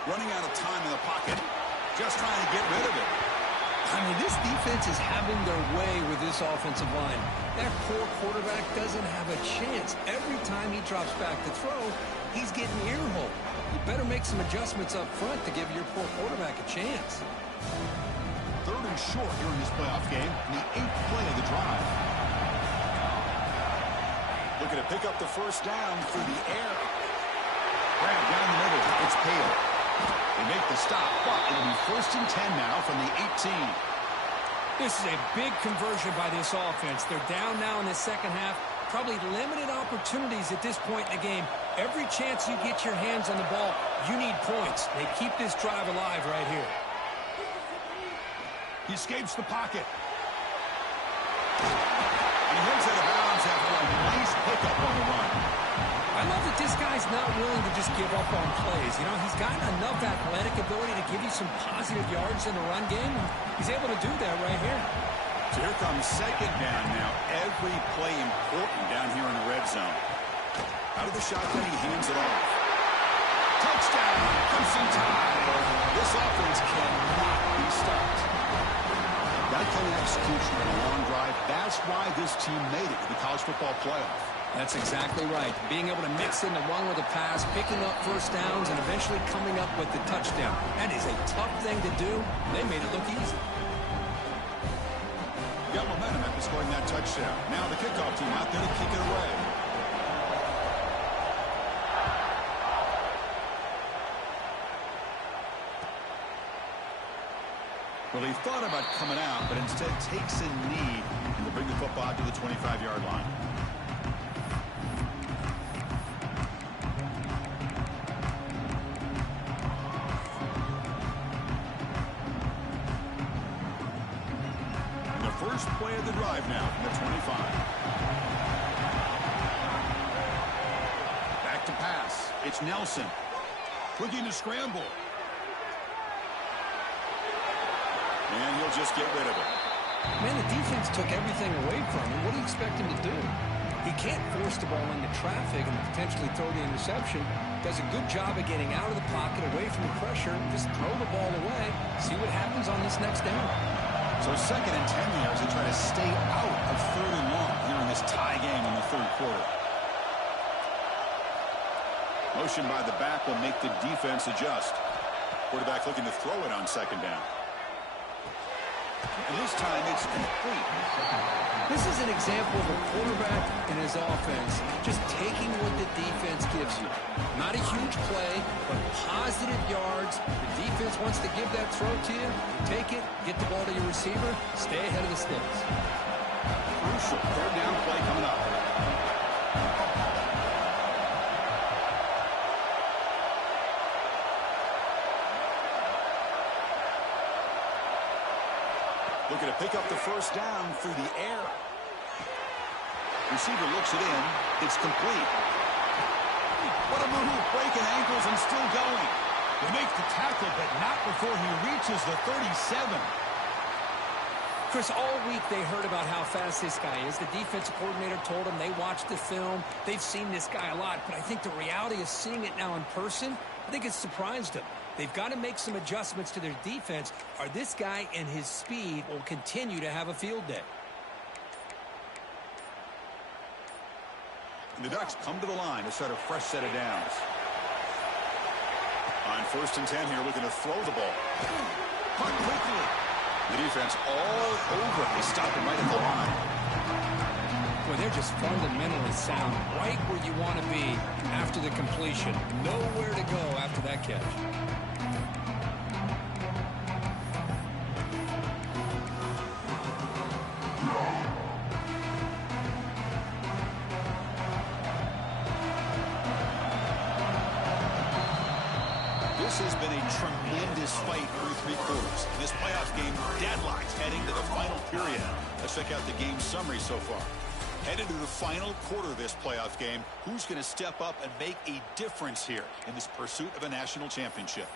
Running out of time in the pocket. Just trying to get rid of it. I mean, this defense is having their way with this offensive line. That poor quarterback doesn't have a chance. Every time he drops back to throw, he's getting earholed. You better make some adjustments up front to give your poor quarterback a chance. 3rd and short here in this playoff game, in the 8th play of the drive. Looking to pick up the first down through the air. Grab down the middle. It's Pale. They make the stop, but it'll be 1st and 10 now from the 18. This is a big conversion by this offense. They're down now in the second half. Probably limited opportunities at this point in the game. Every chance you get your hands on the ball, you need points. They keep this drive alive right here. He escapes the pocket. And he heads out of bounds after a nice pickup on the run. I love that this guy's not willing to just give up on plays. You know, he's got enough athletic ability to give you some positive yards in the run game. He's able to do that right here. So here comes 2nd down now. Every play important down here in the red zone. Out of the shotgun, he hands it off. Touchdown, Crimson Tide. This offense cannot be stopped. That kind of execution on a long drive, that's why this team made it to the college football playoff. That's exactly right. Being able to mix in the run with the pass, picking up first downs, and eventually coming up with the touchdown. That is a tough thing to do. They made it look easy. Got momentum after scoring that touchdown. Now the kickoff team out there to kick it away. Well, he thought about coming out, but instead takes a knee to bring the football to the 25-yard line. First play of the drive now from the 25. Back to pass. It's Nelson. Looking to scramble. they'll just get rid of it. Man, the defense took everything away from him. What do you expect him to do? He can't force the ball into traffic and potentially throw the interception. Does a good job of getting out of the pocket, away from the pressure. Just throw the ball away. See what happens on this next down. So 2nd and 10 here as they try to stay out of 3rd and long here in this tie game in the 3rd quarter. Motion by the back will make the defense adjust. Quarterback looking to throw it on 2nd down. And this time it's complete. This is an example of a quarterback and his offense just taking what the defense gives you. Not a huge play, but positive yards. The defense wants to give that throw to you. You take it, get the ball to your receiver, stay ahead of the sticks. Crucial 3rd down play coming up. Looking to pick up the 1st down through the air. Receiver looks it in. It's complete. What a move, breaking ankles and still going. He makes the tackle, but not before he reaches the 37. Chris, all week they heard about how fast this guy is. The defensive coordinator told them they watched the film. They've seen this guy a lot, but I think the reality of seeing it now in person, I think it's surprised them. They've got to make some adjustments to their defense, or this guy and his speed will continue to have a field day. And the Ducks come to the line to start a fresh set of downs. On 1st and 10 here, looking to throw the ball. Caught quickly. The defense all over. They stop him right at the line. Boy, they're just fundamentally sound, right where you want to be after the completion. Nowhere to go after that catch. This has been a tremendous fight through 3 quarters. In this playoff game, deadlocked heading to the final period. Let's check out the game summary so far. Headed to the final quarter of this playoff game, who's going to step up and make a difference here in this pursuit of a national championship?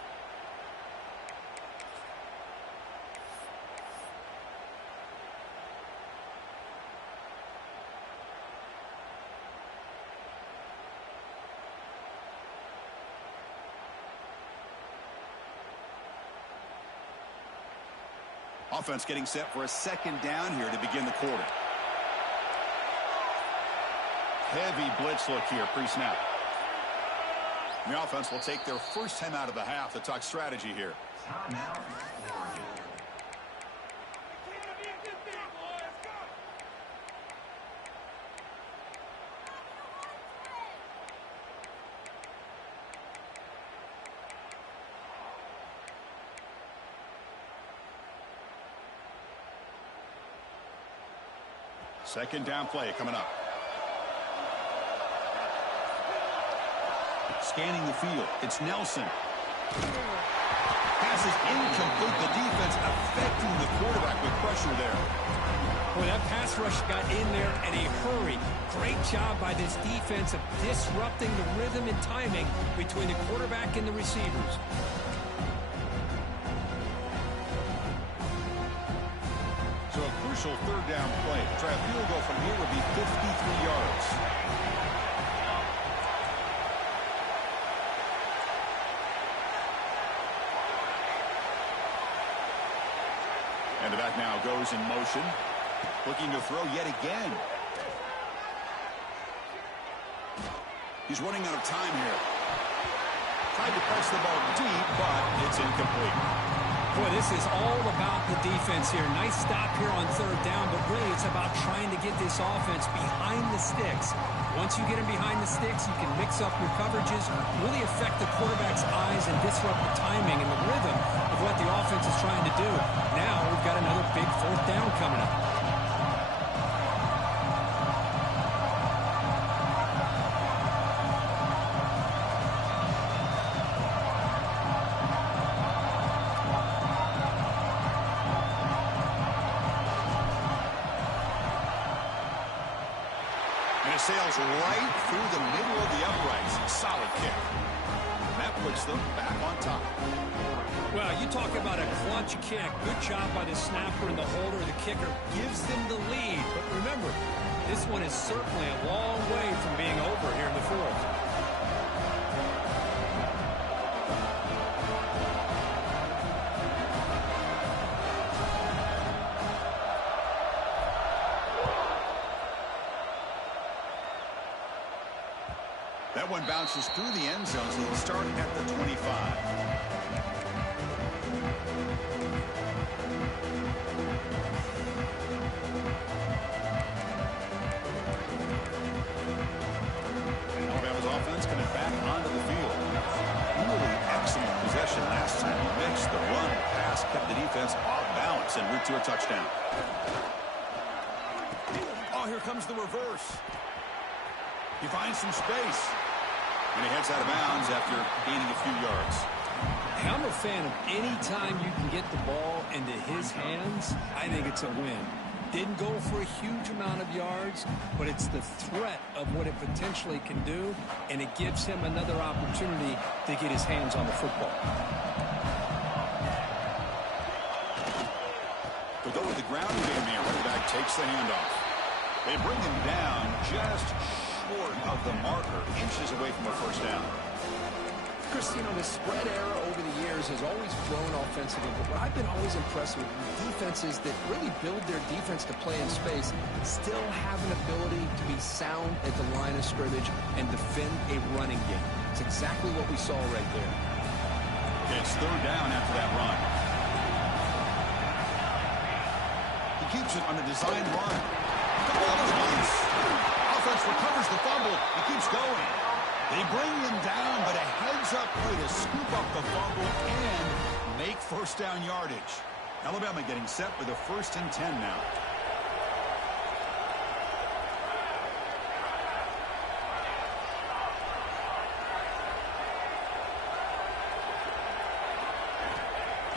Offense getting set for a 2nd down here to begin the quarter. Heavy blitz look here pre-snap. The offense will take their first time out of the half to talk strategy here. Second down play coming up. Scanning the field. It's Nelson. Pass is incomplete. The defense affecting the quarterback with pressure there. Boy, that pass rush got in there in a hurry. Great job by this defense of disrupting the rhythm and timing between the quarterback and the receivers. So a crucial 3rd down play. To try a field goal from here would be 53 yards. And the back now goes in motion. Looking to throw yet again. He's running out of time here. Tried to press the ball deep, but it's incomplete. Boy, this is all about the defense here. Nice stop here on 3rd down, but really it's about trying to get this offense behind the sticks. Once you get them behind the sticks, you can mix up your coverages, really affect the quarterback's eyes and disrupt the timing and the rhythm of what the offense is trying to do. Now we've got another big 4th down coming up. Sails right through the middle of the uprights. Solid kick. That puts them back on top. Well, you talk about a clutch kick. Good job by the snapper and the holder. The kicker gives them the lead. But remember, this one is certainly a long way from being over here in the fourth. That one bounces through the end zone, so he'll start at the 25. Alabama's offense coming back onto the field. Really excellent possession last time. He mixed the run pass, kept the defense off balance, and route to a touchdown. Oh, here comes the reverse. He finds some space. And he heads out of bounds after gaining a few yards. I'm a fan of any time you can get the ball into his hands. I think it's a win. Didn't go for a huge amount of yards, but it's the threat of what it potentially can do, and it gives him another opportunity to get his hands on the football. To go with the ground game here, running back takes the handoff. They bring him down just short of the marker, inches away from a first down. Christine, the spread era over the years has always grown offensively, but what I've been always impressed with defenses that really build their defense to play in space still have an ability to be sound at the line of scrimmage and defend a running game. It's exactly what we saw right there. It's third down after that run. He keeps it on a design run. The ball is loose. Offense recovers the fumble. He keeps going. They bring him down, but a heads-up play to scoop up the fumble and make first down yardage. Alabama getting set for the 1st and 10 now.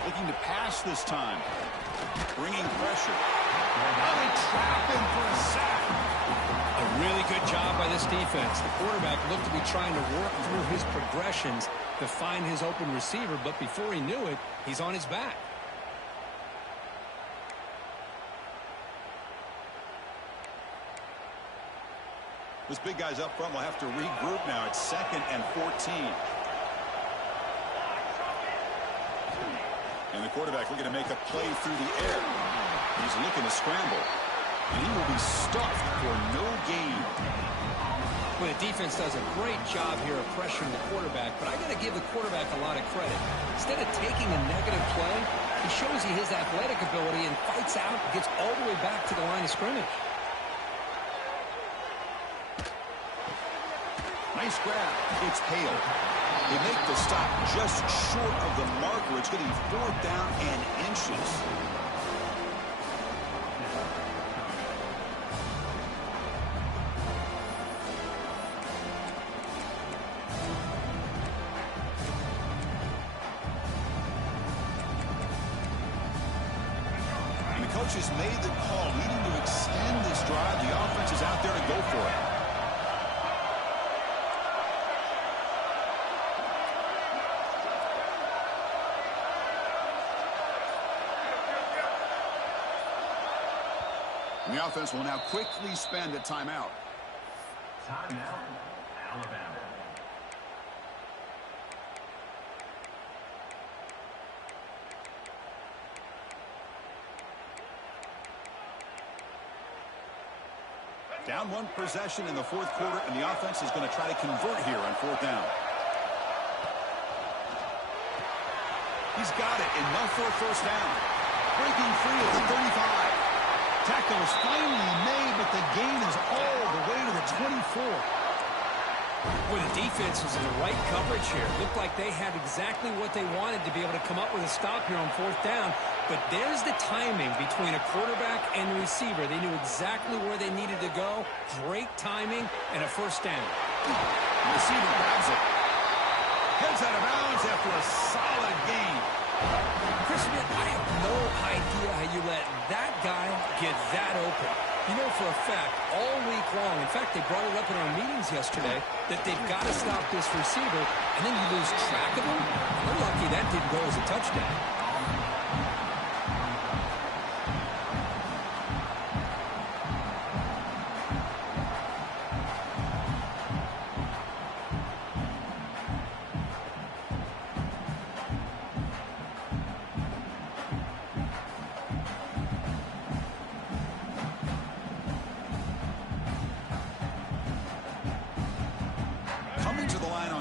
Looking to pass this time. Bringing pressure. Now they trap him for a sack. A really good job by this defense. The quarterback looked to be trying to work through his progressions to find his open receiver, but before he knew it, he's on his back. This big guy's up front will have to regroup now. It's 2nd and 14. And the quarterback looking to make a play through the air. He's looking to scramble. And he will be stuffed for no gain. Well, the defense does a great job here of pressuring the quarterback, but I got to give the quarterback a lot of credit. Instead of taking a negative play, he shows you his athletic ability and fights out and gets all the way back to the line of scrimmage. Nice grab. It's Hale. They make the stop just short of the marker. It's going to be 4th down and inches. And the coach has made the call, needing to extend this drive. The offense is out there to go for it. And the offense will now quickly spend a timeout. Timeout, Alabama. Down 1 possession in the 4th quarter, and the offense is going to try to convert here on 4th down. He's got it, enough for a first down. Breaking free at the 35. Tackle is finally made, but the gain is all the way to the 24. Well, the defense was in the right coverage here. Looked like they had exactly what they wanted to be able to come up with a stop here on 4th down. But there's the timing between a quarterback and the receiver. They knew exactly where they needed to go. Great timing and a first down. The receiver grabs it. Heads out of bounds after a solid gain. Chris Smith, I have no idea how you let that guy get that open. You know for a fact, all week long, in fact, they brought it up in our meetings yesterday, that they've got to stop this receiver, and then you lose track of him. We're lucky that didn't go as a touchdown.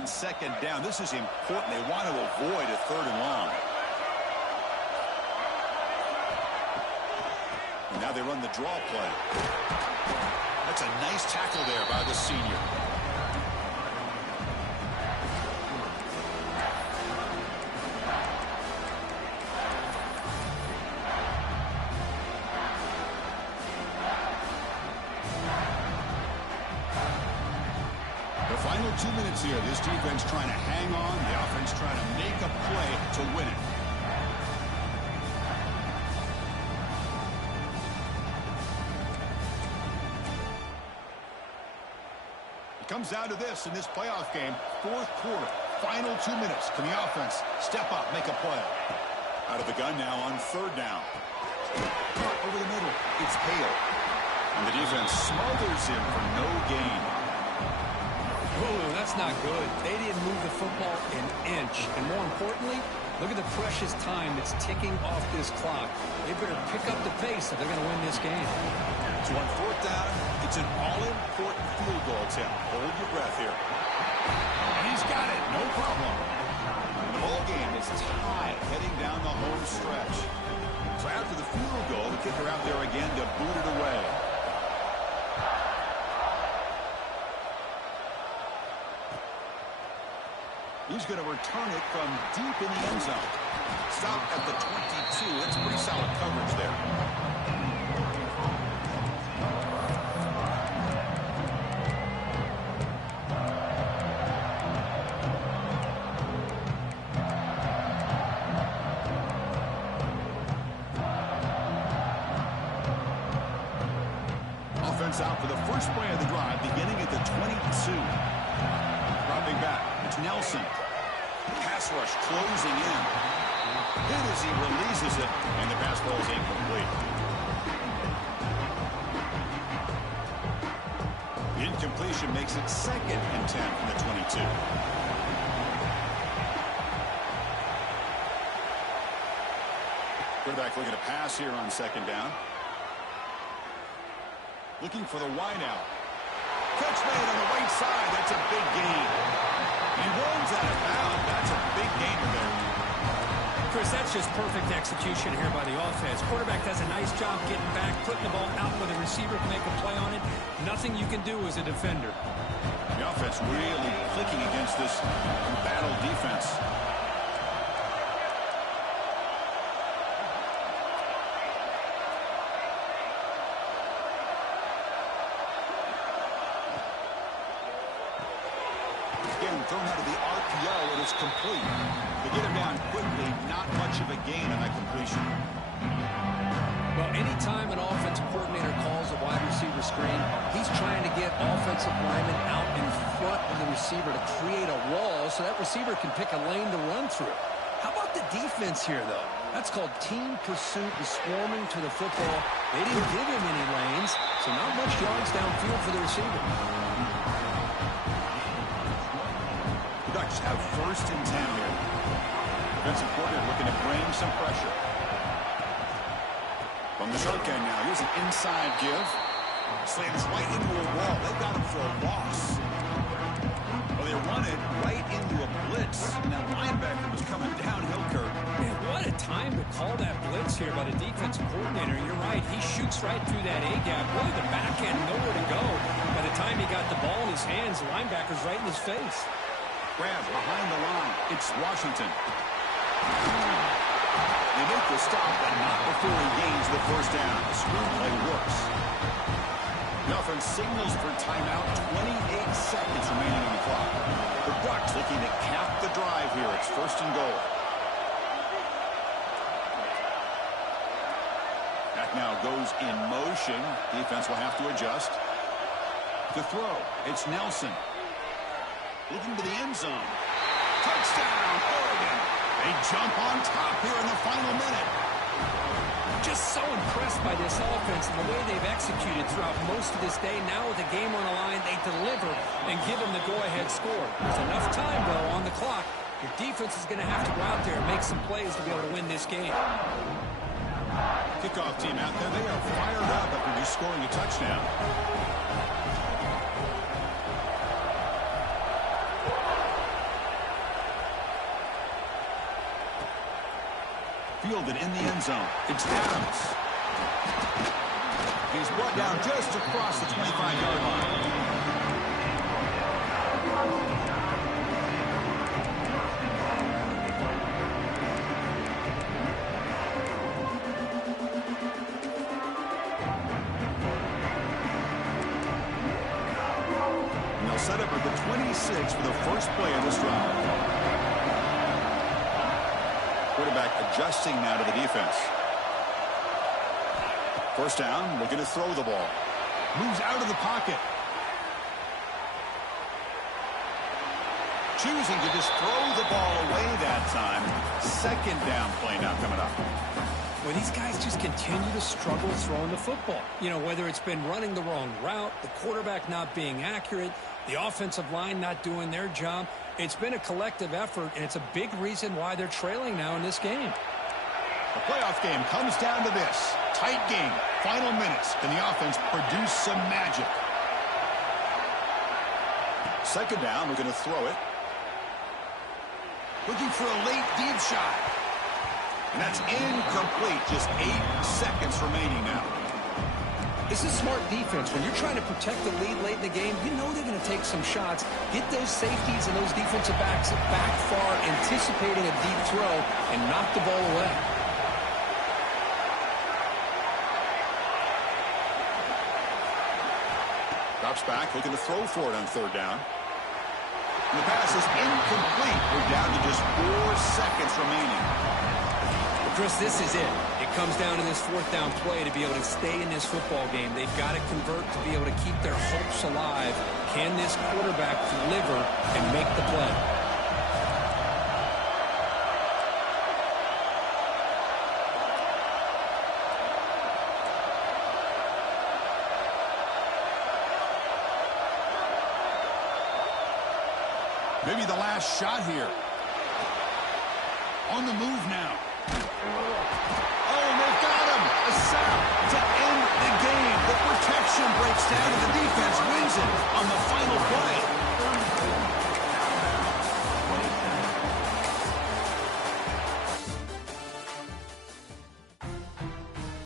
Second down. This is important. They want to avoid a 3rd and long. And now they run the draw play. That's a nice tackle there by the senior. Final 2 minutes here. This defense trying to hang on. The offense trying to make a play to win it. It comes down to this in this playoff game. 4th quarter. Final 2 minutes. Can the offense step up, make a play? Out of the gun now on 3rd down. Over the middle. It's Hale. And the defense smothers him for no gain. Oh, that's not good. They didn't move the football an inch. And more importantly, look at the precious time that's ticking off this clock. They better pick up the pace if they're going to win this game. So on 4th down, it's an all-important field goal attempt. Hold your breath here. And he's got it. No problem. The ball game is tied heading down the home stretch. So after the field goal, the kicker out there again to boot it away. He's going to return it from deep in the end zone. Stop at the 22. That's pretty solid coverage there. Offense out for the first play of the drive, beginning at the 22. Dropping back, it's Nelson. Pass rush closing in. Hit as he releases it, and the pass ball is incomplete. The incompletion makes it 2nd and 10 from the 22. Quarterback looking to pass here on 2nd down. Looking for the wide out. Catch made on the right side. That's a big gain. He runs out of bounds. That's a big gainer there. Chris, that's just perfect execution here by the offense. Quarterback does a nice job getting back, putting the ball out where the receiver can make a play on it. Nothing you can do as a defender. The offense really clicking against this battle defense. Thrown out of the RPO, it is complete. They get him down quickly, not much of a gain on that completion. Well, anytime an offensive coordinator calls a wide receiver screen, he's trying to get offensive linemen out in front of the receiver to create a wall so that receiver can pick a lane to run through. How about the defense here, though? That's called team pursuit and swarming to the football. They didn't give him any lanes, so not much yards downfield for the receiver. Ducks have 1st and 10 here. Defensive coordinator looking to bring some pressure. From the shotgun now, here's an inside give. Slams right into a wall. They got him for a loss. Well, they run it right into a blitz, and that linebacker was coming downhill, Kurt. Man, what a time to call that blitz here by the defensive coordinator. You're right. He shoots right through that A-gap. Really, the back end, nowhere to go. By the time he got the ball in his hands, the linebacker's right in his face. Grab behind the line. It's Washington. They make the stop, but not before he gains the 1st down. The screenplay works. The offense signals for timeout. 28 seconds remaining on the clock. The Ducks looking to cap the drive here. It's 1st and goal. Back now goes in motion. Defense will have to adjust. To throw, it's Nelson. Looking to the end zone. Touchdown, Oregon. They jump on top here in the final minute. Just so impressed by this offense and the way they've executed throughout most of this day. Now with the game on the line, they deliver and give them the go-ahead score. There's enough time, though, on the clock. Your defense is going to have to go out there and make some plays to be able to win this game. Kickoff team out there. They are fired up after just scoring a touchdown. Fielded in the end zone. It's Adams. He's brought down just across the 25-yard line. And they'll set up at the 26 for the first play of this drive. Quarterback adjusting now to the defense. First down, looking to throw the ball. Moves out of the pocket. Choosing to just throw the ball away that time. Second down play now coming up. Well, these guys just continue to struggle throwing the football. You know, whether it's been running the wrong route, the quarterback not being accurate, the offensive line not doing their job. It's been a collective effort, and it's a big reason why they're trailing now in this game. The playoff game comes down to this. Tight game. Final minutes. Can the offense produce some magic? Second down. We're going to throw it. Looking for a late deep shot. And that's incomplete. Just 8 seconds remaining now. This is smart defense. When you're trying to protect the lead late in the game, you know they're going to take some shots, get those safeties and those defensive backs back far, anticipating a deep throw, and knock the ball away. Drops back, looking to throw for it on third down. And the pass is incomplete. We're down to just 4 seconds remaining. Chris, this is it. It comes down to this fourth down play to be able to stay in this football game. They've got to convert to be able to keep their hopes alive. Can this quarterback deliver and make the play? Maybe the last shot here. On the move now. Oh, they've got him. A sack to end the game. The protection breaks down and the defense wins it on the final play.